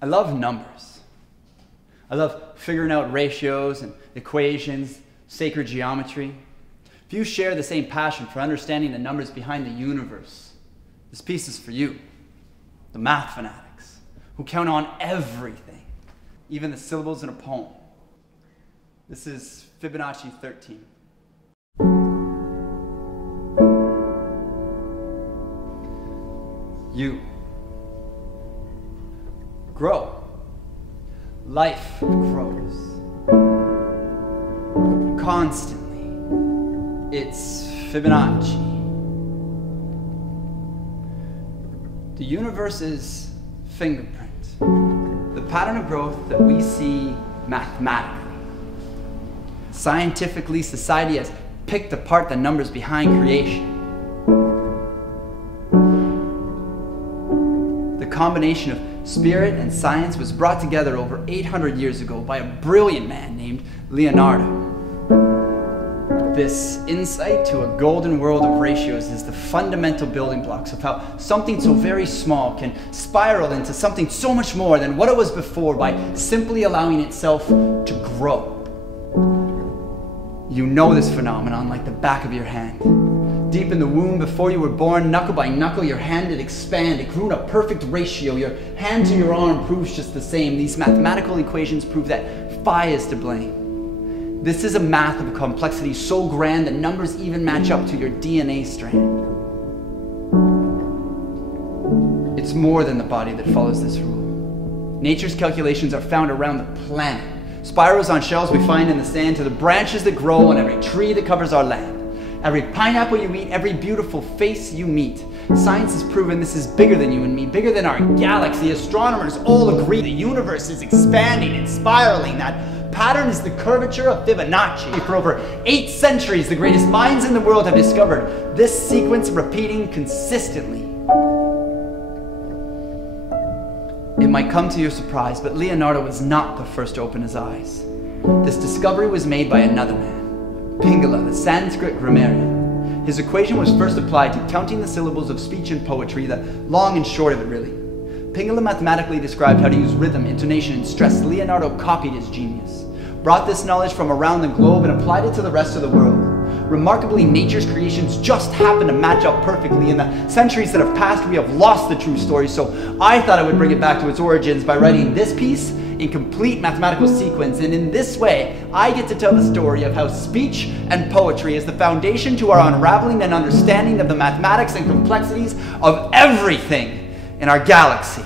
I love numbers. I love figuring out ratios and equations, sacred geometry. If you share the same passion for understanding the numbers behind the universe, this piece is for you, the math fanatics, who count on everything, even the syllables in a poem. This is Fibonacci 13. You grow. Life grows. Constantly. It's Fibonacci. The universe's fingerprint. The pattern of growth that we see mathematically. Scientifically, society has picked apart the numbers behind creation. The combination of spirit and science was brought together over 800 years ago by a brilliant man named Leonardo. This insight to a golden world of ratios is the fundamental building blocks of how something so very small can spiral into something so much more than what it was before by simply allowing itself to grow. You know this phenomenon like the back of your hand. Deep in the womb, before you were born, knuckle by knuckle, your hand did expand. It grew in a perfect ratio. Your hand to your arm proves just the same. These mathematical equations prove that phi is to blame. This is a math of a complexity so grand that numbers even match up to your DNA strand. It's more than the body that follows this rule. Nature's calculations are found around the planet. Spirals on shells we find in the sand, to the branches that grow on every tree that covers our land. Every pineapple you eat, every beautiful face you meet. Science has proven this is bigger than you and me, bigger than our galaxy. Astronomers all agree the universe is expanding and spiraling. That pattern is the curvature of Fibonacci. For over 8 centuries, the greatest minds in the world have discovered this sequence repeating consistently. It might come to your surprise, but Leonardo was not the first to open his eyes. This discovery was made by another man. Pingala, the Sanskrit grammarian. His equation was first applied to counting the syllables of speech and poetry, the long and short of it really. Pingala mathematically described how to use rhythm, intonation, and stress. Leonardo copied his genius, brought this knowledge from around the globe and applied it to the rest of the world. Remarkably, nature's creations just happen to match up perfectly. In the centuries that have passed, we have lost the true story, so I thought I would bring it back to its origins by writing this piece in complete mathematical sequence, and in this way, I get to tell the story of how speech and poetry is the foundation to our unraveling and understanding of the mathematics and complexities of everything in our galaxy.